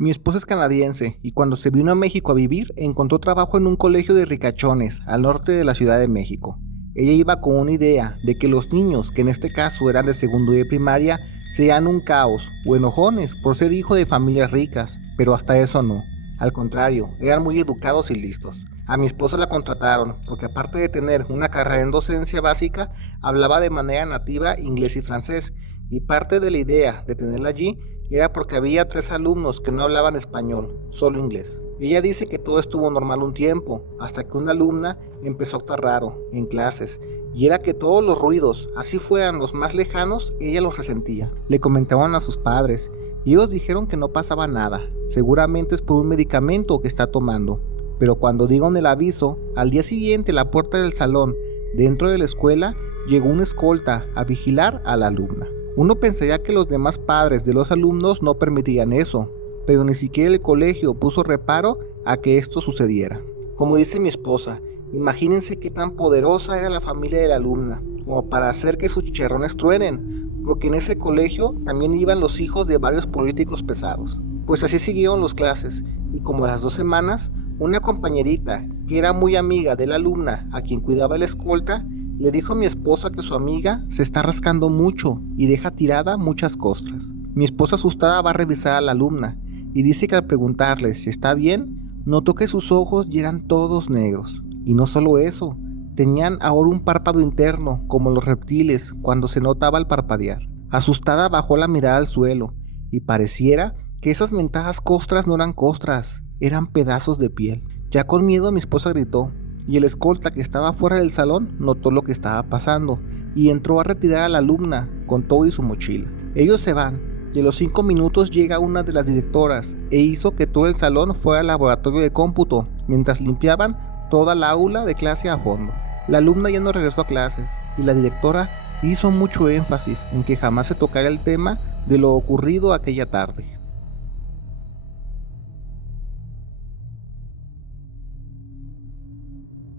Mi esposa es canadiense y cuando se vino a México a vivir encontró trabajo en un colegio de ricachones al norte de la Ciudad de México. Ella iba con una idea de que los niños, que en este caso eran de segundo de primaria, sean un caos o enojones por ser hijo de familias ricas, pero hasta eso no. Al contrario, eran muy educados y listos. A mi esposa la contrataron porque aparte de tener una carrera en docencia básica, hablaba de manera nativa inglés y francés, y parte de la idea de tenerla allí era porque había 3 alumnos que no hablaban español, solo inglés. Ella dice que todo estuvo normal un tiempo, hasta que una alumna empezó a actuar raro en clases, y era que todos los ruidos, así fueran los más lejanos, ella los resentía. Le comentaban a sus padres, y ellos dijeron que no pasaba nada, seguramente es por un medicamento que está tomando. Pero cuando dieron el aviso, al día siguiente a la puerta del salón, dentro de la escuela, llegó una escolta a vigilar a la alumna. Uno pensaría que los demás padres de los alumnos no permitirían eso, pero ni siquiera el colegio puso reparo a que esto sucediera. Como dice mi esposa, imagínense qué tan poderosa era la familia de la alumna, como para hacer que sus chicharrones truenen, porque en ese colegio también iban los hijos de varios políticos pesados. Pues así siguieron las clases, y como a las 2 semanas, una compañerita, que era muy amiga de la alumna a quien cuidaba la escolta, le dijo a mi esposa que su amiga se está rascando mucho y deja tirada muchas costras. Mi esposa asustada va a revisar a la alumna y dice que al preguntarle si está bien, notó que sus ojos ya eran todos negros. Y no solo eso, tenían ahora un párpado interno como los reptiles cuando se notaba al parpadear. Asustada bajó la mirada al suelo y pareciera que esas mentadas costras no eran costras, eran pedazos de piel. Ya con miedo mi esposa gritó, y el escolta que estaba fuera del salón notó lo que estaba pasando y entró a retirar a la alumna con todo y su mochila. Ellos se van y a los 5 minutos llega una de las directoras e hizo que todo el salón fuera al laboratorio de cómputo mientras limpiaban toda la aula de clase a fondo. La alumna ya no regresó a clases y la directora hizo mucho énfasis en que jamás se tocara el tema de lo ocurrido aquella tarde.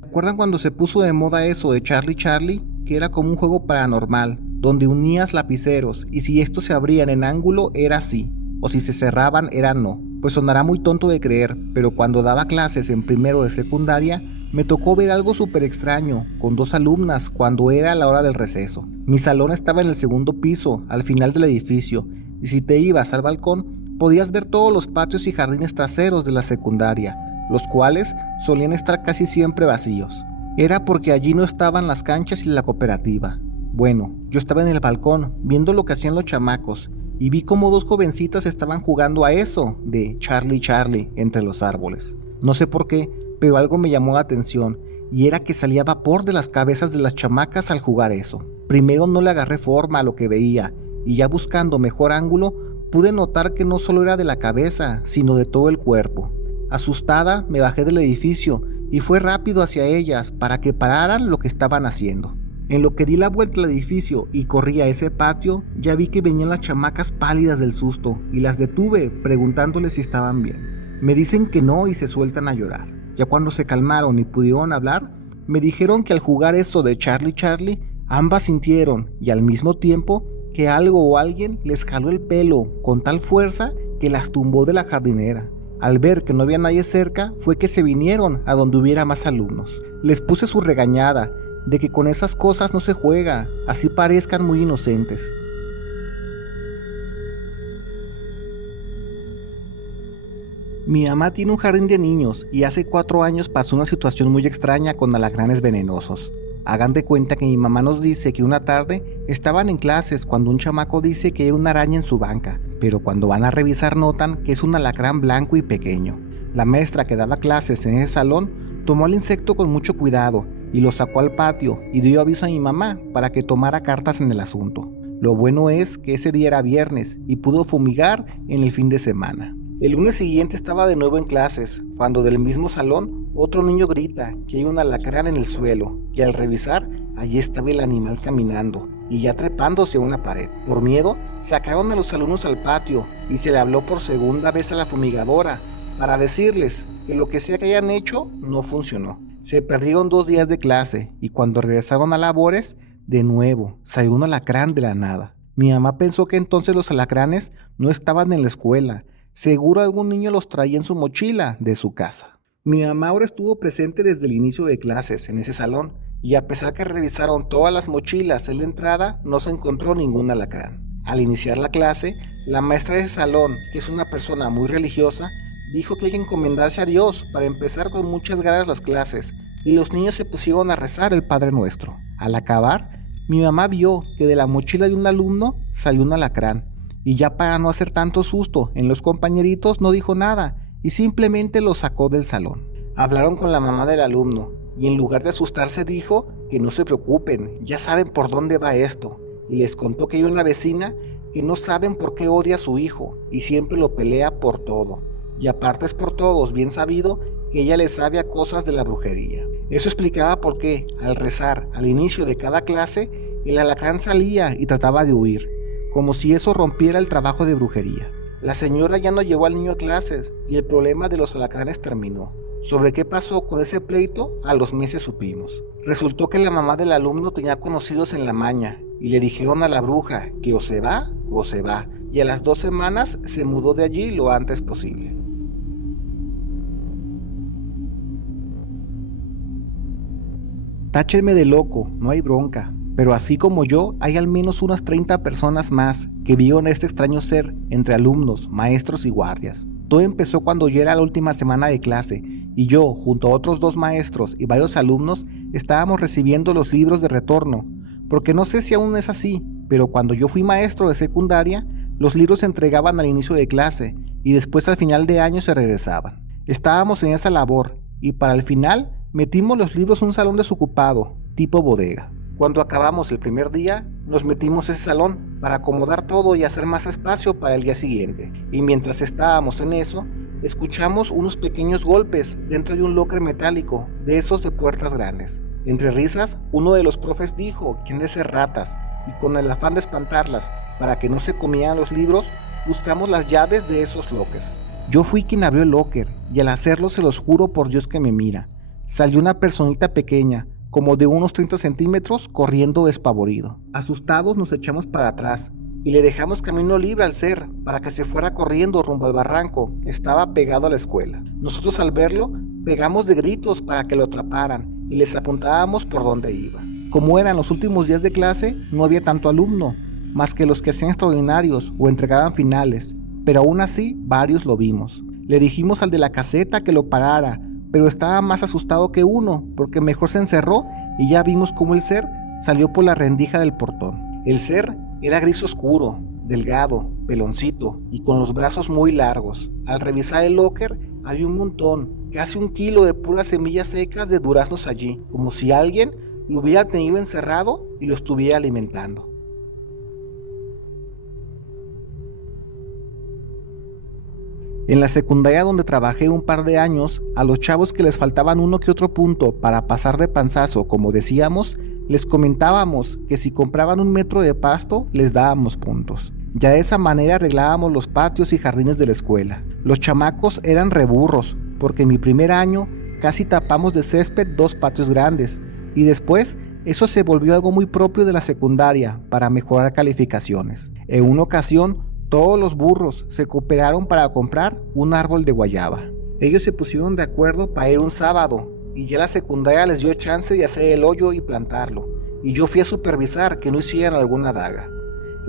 ¿Recuerdan cuando se puso de moda eso de Charlie Charlie? Que era como un juego paranormal, donde unías lapiceros y si estos se abrían en ángulo era sí, o si se cerraban era no. Pues sonará muy tonto de creer, pero cuando daba clases en primero de secundaria, me tocó ver algo súper extraño, con 2 alumnas cuando era la hora del receso. Mi salón estaba en el segundo piso, al final del edificio, y si te ibas al balcón, podías ver todos los patios y jardines traseros de la secundaria, los cuales solían estar casi siempre vacíos. Era porque allí no estaban las canchas y la cooperativa. Bueno, yo estaba en el balcón viendo lo que hacían los chamacos y vi como 2 jovencitas estaban jugando a eso de Charlie Charlie entre los árboles. No sé por qué, pero algo me llamó la atención y era que salía vapor de las cabezas de las chamacas al jugar eso. Primero no le agarré forma a lo que veía y ya buscando mejor ángulo pude notar que no solo era de la cabeza, sino de todo el cuerpo. Asustada, me bajé del edificio y fue rápido hacia ellas para que pararan lo que estaban haciendo. En lo que di la vuelta al edificio y corrí a ese patio, ya vi que venían las chamacas pálidas del susto y las detuve preguntándoles si estaban bien. Me dicen que no y se sueltan a llorar. Ya cuando se calmaron y pudieron hablar, me dijeron que al jugar eso de Charlie Charlie, ambas sintieron y al mismo tiempo que algo o alguien les jaló el pelo con tal fuerza que las tumbó de la jardinera. Al ver que no había nadie cerca, fue que se vinieron a donde hubiera más alumnos. Les puse su regañada, de que con esas cosas no se juega, así parezcan muy inocentes. Mi mamá tiene un jardín de niños y hace 4 años pasó una situación muy extraña con alacranes venenosos. Hagan de cuenta que mi mamá nos dice que una tarde estaban en clases cuando un chamaco dice que hay una araña en su banca, pero cuando van a revisar notan que es un alacrán blanco y pequeño. La maestra que daba clases en ese salón tomó al insecto con mucho cuidado y lo sacó al patio y dio aviso a mi mamá para que tomara cartas en el asunto. Lo bueno es que ese día era viernes y pudo fumigar en el fin de semana. El lunes siguiente estaba de nuevo en clases, cuando del mismo salón otro niño grita que hay un alacrán en el suelo y al revisar, allí estaba el animal caminando y ya trepándose a una pared. Por miedo, sacaron a los alumnos al patio y se le habló por segunda vez a la fumigadora para decirles que lo que sea que hayan hecho no funcionó. Se perdieron 2 días de clase y cuando regresaron a labores, de nuevo salió un alacrán de la nada. Mi mamá pensó que entonces los alacranes no estaban en la escuela, Seguro algún niño los traía en su mochila de su casa. Mi mamá ahora estuvo presente desde el inicio de clases en ese salón y a pesar que revisaron todas las mochilas en la entrada, no se encontró ningún alacrán. Al iniciar la clase, la maestra de ese salón, que es una persona muy religiosa, dijo que hay que encomendarse a Dios para empezar con muchas ganas las clases y los niños se pusieron a rezar el Padre Nuestro. Al acabar, mi mamá vio que de la mochila de un alumno salió un alacrán y ya para no hacer tanto susto en los compañeritos no dijo nada y simplemente lo sacó del salón. Hablaron con la mamá del alumno y en lugar de asustarse dijo que no se preocupen, ya saben por dónde va esto, y les contó que hay una vecina que no saben por qué odia a su hijo y siempre lo pelea por todo, y aparte es por todos bien sabido que ella le sabe a cosas de la brujería. Eso explicaba por qué, al rezar al inicio de cada clase, el alacrán salía y trataba de huir, como si eso rompiera el trabajo de brujería. La señora ya no llevó al niño a clases y el problema de los alacranes terminó. Sobre qué pasó con ese pleito, a los meses supimos. Resultó que la mamá del alumno tenía conocidos en la maña y le dijeron a la bruja que o se va, y a las 2 semanas se mudó de allí lo antes posible. Táchenme de loco, no hay bronca, pero así como yo, hay al menos unas 30 personas más que vieron a este extraño ser entre alumnos, maestros y guardias. Todo empezó cuando ya era la última semana de clase y yo, junto a otros 2 maestros y varios alumnos, estábamos recibiendo los libros de retorno, porque no sé si aún es así, pero cuando yo fui maestro de secundaria, los libros se entregaban al inicio de clase y después al final de año se regresaban. Estábamos en esa labor y para el final metimos los libros en un salón desocupado, tipo bodega. Cuando acabamos el primer día, nos metimos en ese salón para acomodar todo y hacer más espacio para el día siguiente. Y mientras estábamos en eso, escuchamos unos pequeños golpes dentro de un locker metálico, de esos de puertas grandes. Entre risas, uno de los profes dijo que han de ser ratas, y con el afán de espantarlas para que no se comieran los libros, buscamos las llaves de esos lockers. Yo fui quien abrió el locker, y al hacerlo se los juro por Dios que me mira. Salió una personita pequeña, como de unos 30 centímetros, corriendo despavorido. Asustados nos echamos para atrás y le dejamos camino libre al ser para que se fuera corriendo rumbo al barranco que estaba pegado a la escuela. Nosotros al verlo pegamos de gritos para que lo atraparan y les apuntábamos por dónde iba. Como eran los últimos días de clase, no había tanto alumno, más que los que hacían extraordinarios o entregaban finales, pero aún así varios lo vimos. Le dijimos al de la caseta que lo parara, pero estaba más asustado que uno, porque mejor se encerró y ya vimos cómo el ser salió por la rendija del portón. El ser era gris oscuro, delgado, peloncito y con los brazos muy largos. Al revisar el locker había un montón, casi 1 kilo de puras semillas secas de duraznos allí, como si alguien lo hubiera tenido encerrado y lo estuviera alimentando. En la secundaria donde trabajé un par de años, a los chavos que les faltaban uno que otro punto para pasar de panzazo, como decíamos, les comentábamos que si compraban 1 metro de pasto, les dábamos puntos. Ya de esa manera arreglábamos los patios y jardines de la escuela. Los chamacos eran reburros, porque en mi primer año casi tapamos de césped 2 patios grandes, y después eso se volvió algo muy propio de la secundaria para mejorar calificaciones. En una ocasión, todos los burros se cooperaron para comprar un árbol de guayaba. Ellos se pusieron de acuerdo para ir un sábado y ya la secundaria les dio chance de hacer el hoyo y plantarlo. Y yo fui a supervisar que no hicieran alguna daga.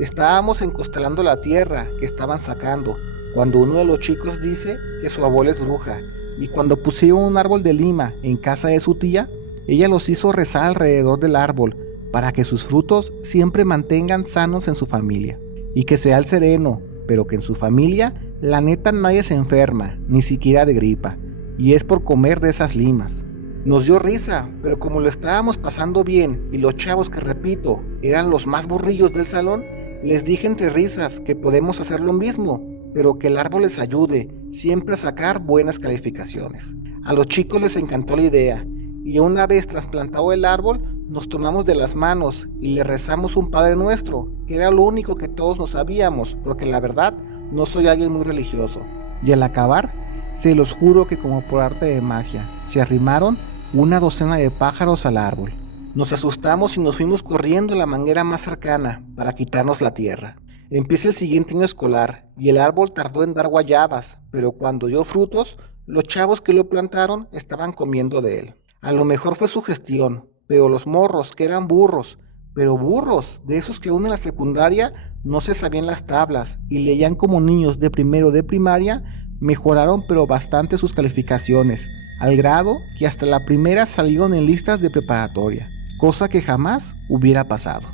Estábamos encostalando la tierra que estaban sacando cuando uno de los chicos dice que su abuela es bruja y cuando pusieron un árbol de lima en casa de su tía, ella los hizo rezar alrededor del árbol para que sus frutos siempre mantengan sanos en su familia. Y que sea el sereno, pero que en su familia, la neta nadie se enferma, ni siquiera de gripa, y es por comer de esas limas. Nos dio risa, pero como lo estábamos pasando bien, y los chavos que repito, eran los más burrillos del salón, les dije entre risas que podemos hacer lo mismo, pero que el árbol les ayude siempre a sacar buenas calificaciones. A los chicos les encantó la idea, y una vez trasplantado el árbol, nos tomamos de las manos y le rezamos un Padre Nuestro, que era lo único que todos nos sabíamos, porque la verdad no soy alguien muy religioso. Y al acabar, se los juro que como por arte de magia, se arrimaron una docena de pájaros al árbol. Nos asustamos y nos fuimos corriendo a la manguera más cercana para quitarnos la tierra. Empieza el siguiente año escolar y el árbol tardó en dar guayabas, pero cuando dio frutos, los chavos que lo plantaron estaban comiendo de él. A lo mejor fue su gestión, pero los morros, que eran burros, pero burros, de esos que aún en la secundaria no se sabían las tablas y leían como niños de primero de primaria, mejoraron pero bastante sus calificaciones, al grado que hasta la primera salieron en listas de preparatoria, cosa que jamás hubiera pasado.